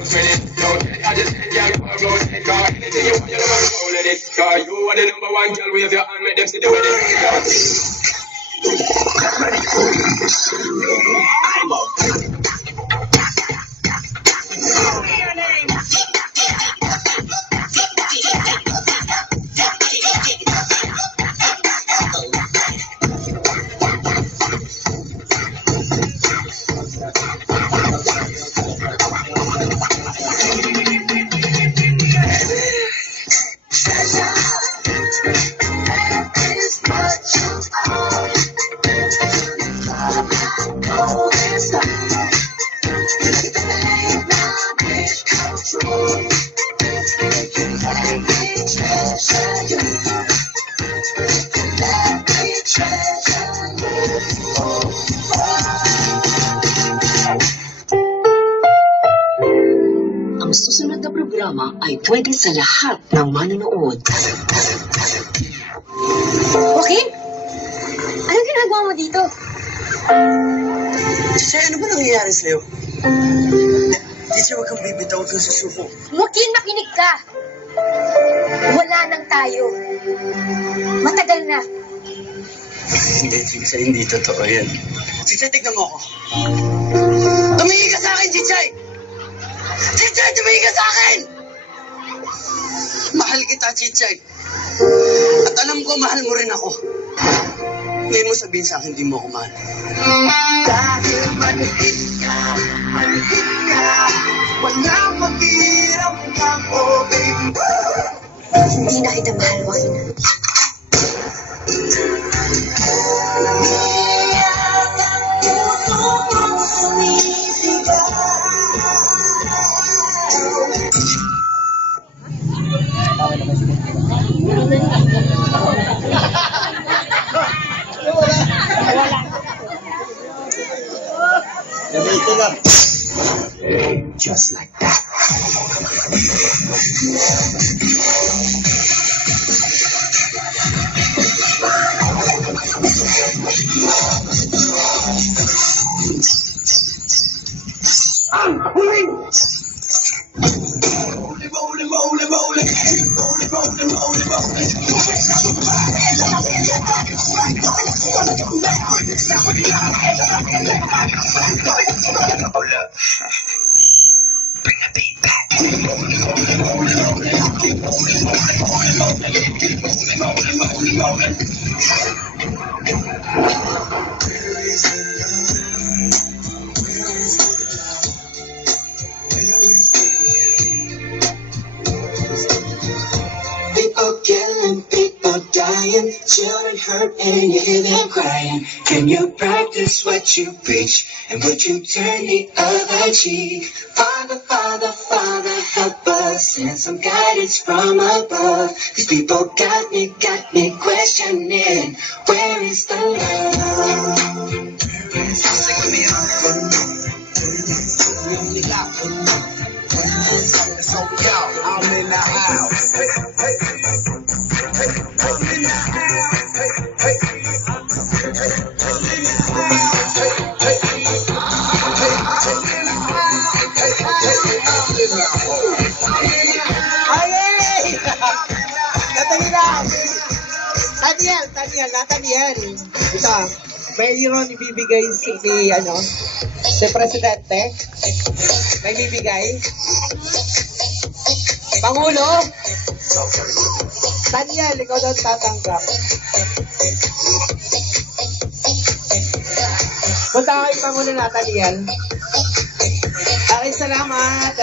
I just said, yeah, you are rotate, car. Anything you want, you never roll in it. Car, you are the number one girl with your hand, make them see the way Ang susunod na programa ay pwede sa lahat ng manonood. Joaquin? Anong ginagawa mo dito? Teacher, ano ba nangyayari sa'yo? Teacher, huwag kang bibitaw, huwag kang susuko. Joaquin, makinig ka! Wala nang tayo. Matagal na. Hindi, teacher, hindi totoo yan. Teacher, tignan mo ako. Tumingin ka sa akin, teacher! Teacher, tumingin ka sa akin! Mahal kita, teacher. At alam ko, mahal mo rin ako. Ngayon mo sabihin sa akin, di mo ako mahal. Dahil manhid ka, walang maghirap kang oh, baby. Hindi na kita mahal, Joaquin. Just like that. Bring the beat back. People killing, people dying, children hurt and you hear them crying. Can you practice what you preach and would you turn the other cheek? Father, Father, Father, help us, send some guidance from above. These people got me questioning, where is the love? Sing with me on. So yo, I'm in the house. Hey, hey, hey, I'm in the house. Hey, hey, hey, I'm in the house. Hey, hey, hey, I'm in the house. Hey, hey, I'm in the house. Ay! Nathaniel. Ito, mayroon ibibigay si Presidente. May bibigay. Pangulo. Daniel, ikaw daw tatanggap. Punta kay Pangulo Nathaniel. Salamat.